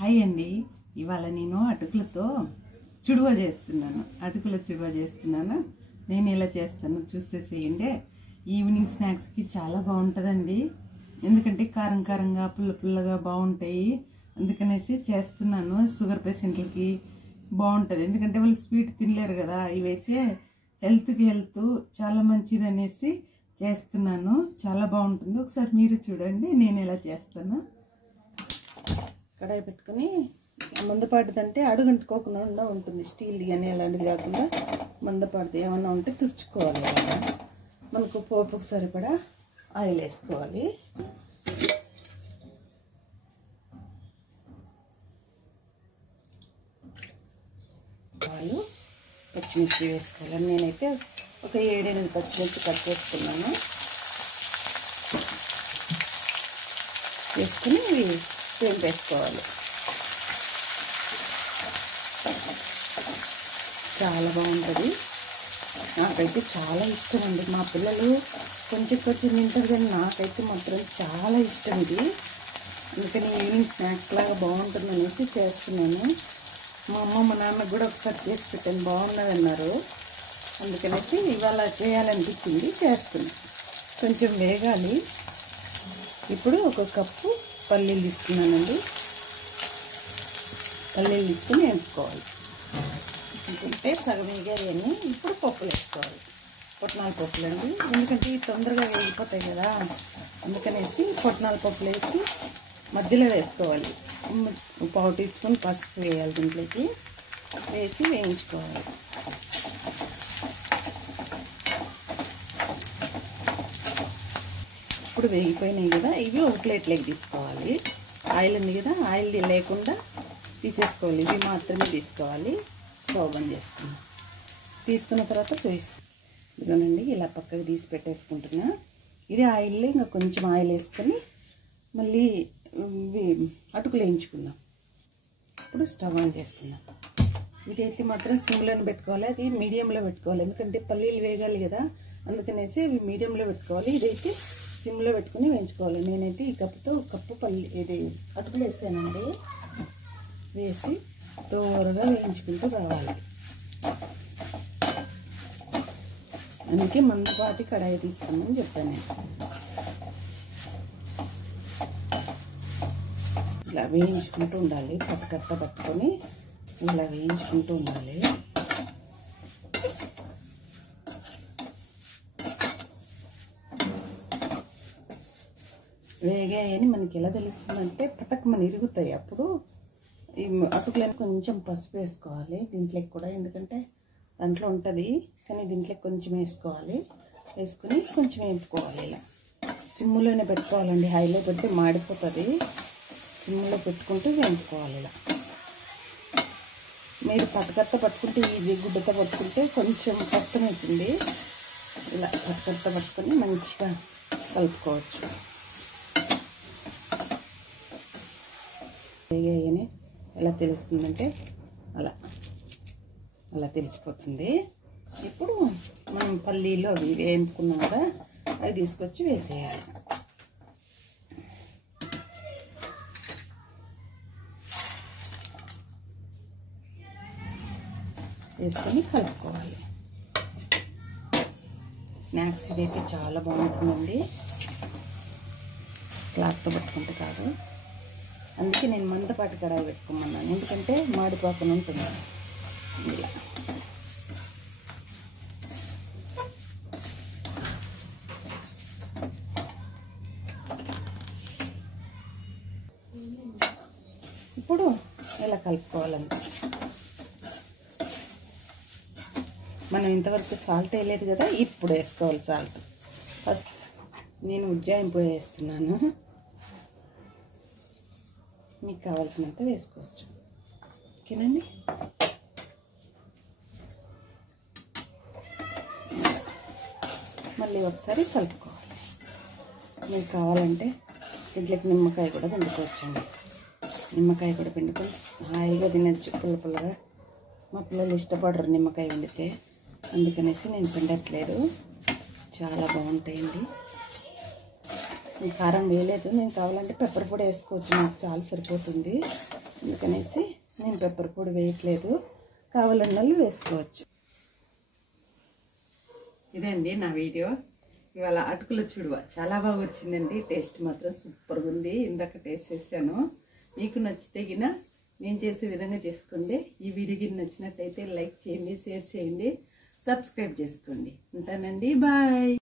Hi అండి. ఇవాళ నేను అటుకులతో చుడువ చేస్తున్నాను. అటుకుల చుడువ చేస్తున్నాను. నేను ఇలా చేస్తాను, చూసేసేయండి. ఈవినింగ్ స్నాక్స్కి చాలా బాగుంటుందండి. ఎందుకంటే కారం కారంగా పుల్ల పుల్లగా బాగుంటాయి. అందుకనేసి చేస్తున్నాను. షుగర్ పేషెంట్లకి బాగుంటుంది, ఎందుకంటే వాళ్ళు స్వీట్ తినలేరు కదా. ఇవైతే హెల్త్కి చాలా మంచిది అనేసి చేస్తున్నాను. చాలా బాగుంటుంది. ఒకసారి మీరు చూడండి నేను ఎలా చేస్తాను. కడాయి పెట్టుకుని మందపాటిదంటే అడుగంటుకోకుండా ఉంటుంది. స్టీల్ కానీ అలాంటిది కాకుండా మందపాటిది ఏమన్నా ఉంటే తుడుచుకోవాలి. మనకు పోపుకు సరిపడా ఆయిల్ వేసుకోవాలి. ఆలు పచ్చిమిర్చి వేసుకోవాలి. నేనైతే ఒక 7-8 పచ్చిమిర్చి కట్ చేసుకున్నాను. వేసుకుని ఇవి వేసుకోవాలి. చాలా బాగుంటుంది. నాకైతే చాలా ఇష్టం అండి. మా పిల్లలు కొంచెం తింటారు, కానీ నాకైతే మాత్రం చాలా ఇష్టం ఇది. అందుకని ఈవినింగ్ స్నాక్స్ లాగా బాగుంటుంది అనేసి చేస్తున్నాను. మా అమ్మ మా నాన్నకు కూడా ఒకసారి చేసి పెట్టాను, బాగున్నది అన్నారు. అందుకనేసి ఇవాళ చేయాలనిపించింది, చేస్తున్నాను. కొంచెం వేగాలి. ఇప్పుడు 1 కప్పు పల్లీలు తీసుకున్నానండి. పల్లీలు తీసుకుని వేపుకోవాలి. అంటే సగం వేగాయని ఇప్పుడు పప్పులు వేసుకోవాలి. పుట్నాల పప్పులు అండి, ఎందుకంటే తొందరగా వేగిపోతాయి కదా. అందుకనేసి పుట్నాల పప్పులు వేసి మధ్యలో వేసుకోవాలి. 1/2 టీ స్పూన్ పసుపు వేయాలి. దీంట్లోకి వేసి వేయించుకోవాలి. ఇప్పుడు వేగిపోయినాయి కదా, ఇవి ఒక ప్లేట్లోకి తీసుకోవాలి. ఆయిల్ ఉంది కదా, ఆయిల్ లేకుండా తీసేసుకోవాలి. ఇవి మాత్రమే తీసుకోవాలి. స్టవ్ బంద్ చేసుకున్నాం. తీసుకున్న తర్వాత చూపిస్తాం. ఇదిగోనండి, ఇలా పక్కకి తీసి పెట్టేసుకుంటున్నా. ఇది ఆయిల్లో ఇంకా కొంచెం ఆయిల్ వేసుకొని మళ్ళీ అటుకులు వేయించుకుందాం. ఇప్పుడు స్టవ్ ఆన్ చేసుకుందాం. ఇదైతే మాత్రం సిమ్లోనే పెట్టుకోవాలి, అది మీడియంలో పెట్టుకోవాలి. ఎందుకంటే పల్లీలు వేగాలి కదా, అందుకనేసి ఇవి మీడియంలో పెట్టుకోవాలి. ఇదైతే సిమ్లో పెట్టుకుని వేయించుకోవాలి. నేనైతే ఈ కప్పుతో 1 కప్పు ఇది అటుకులు వేసానండి. వేసి దూరగా వేయించుకుంటూ రావాలి. అందుకే మందపాటి కడాయి తీసుకోమని చెప్పాను నేను. ఇలా వేయించుకుంటూ ఉండాలి. కట్ట పట్టుకొని ఇలా వేయించుకుంటూ ఉండాలి. వేగాయని మనకి ఎలా తెలుస్తుందంటే పటకమని ఇరుగుతాయి. అప్పుడు ఈ అటుకులను కొంచెం పసుపు వేసుకోవాలి దీంట్లోకి కూడా, ఎందుకంటే దాంట్లో ఉంటుంది కానీ దీంట్లోకి కొంచెం వేసుకోవాలి. వేసుకుని కొంచెం వేపుకోవాలి. ఇలా సిమ్లోనే పెట్టుకోవాలండి, హైలో పెడితే మాడిపోతుంది. సిమ్లో పెట్టుకుంటూ వేపుకోవాలి. ఇలా మీరు పట్టుకట్ట పట్టుకుంటే ఈజీ, గుడ్డతో పట్టుకుంటే కొంచెం కష్టమవుతుంది. ఇలా పట్టుకట్ట పట్టుకొని మంచిగా కలుపుకోవచ్చు. వేగాయని ఎలా తెలుస్తుందంటే అలా తెలిసిపోతుంది. ఇప్పుడు మనం పల్లీలు అవి వేపుకున్నాం కదా, అవి తీసుకొచ్చి వేసేయాలి. వేసుకొని కలుపుకోవాలి. స్నాక్స్ ఇదైతే చాలా బాగుంటుందండి. క్లాత్తో పట్టుకుంటే కాదు, అందుకే నేను మందపాటి కడాయి పెట్టుకోమన్నాను. ఎందుకంటే మాడిపోకుండా ఉంటుంది. ఇలా ఇప్పుడు ఇలా కలుపుకోవాలంటే మనం ఇంతవరకు సాల్ట్ వేయలేదు కదా, ఇప్పుడు వేసుకోవాలి సాల్ట్. ఫస్ట్ నేను ఉజ్జాయింపు వేస్తున్నాను, మీకు కావాల్సినంత వేసుకోవచ్చు. ఓకేనండి. మళ్ళీ ఒకసారి కలుపుకోవాలి. మీకు కావాలంటే దీంట్లోకి నిమ్మకాయ కూడా పిండుకోవచ్చండి. నిమ్మకాయ కూడా పిండుకొని హాయిగా తినచ్చు పుల్ల పుల్లగా. మా పిల్లలు ఇష్టపడరు నిమ్మకాయ వండితే, అందుకనేసి నేను పిండట్లేదు. చాలా బాగుంటాయండి. కారం వేయలేదు, నేను కావాలంటే పెప్పర్ పొడి వేసుకోవచ్చు, నాకు చాలా సరిపోతుంది. అందుకనేసి నేను పెప్పర్ పొడి వేయట్లేదు, కావాలన్న వాళ్ళు వేసుకోవచ్చు. ఇదండి నా వీడియో. ఇవాళ అటుకుల చుడువ చాలా బాగా వచ్చిందండి. టేస్ట్ మాత్రం సూపర్గా ఉంది. ఇందాక టేస్ట్ చేశాను. మీకు నచ్చితే గిన నేను చేసే విధంగా చేసుకోండి. ఈ వీడియోకి నచ్చినట్టయితే లైక్ చేయండి, షేర్ చేయండి, సబ్స్క్రైబ్ చేసుకోండి. ఉంటానండి, బాయ్.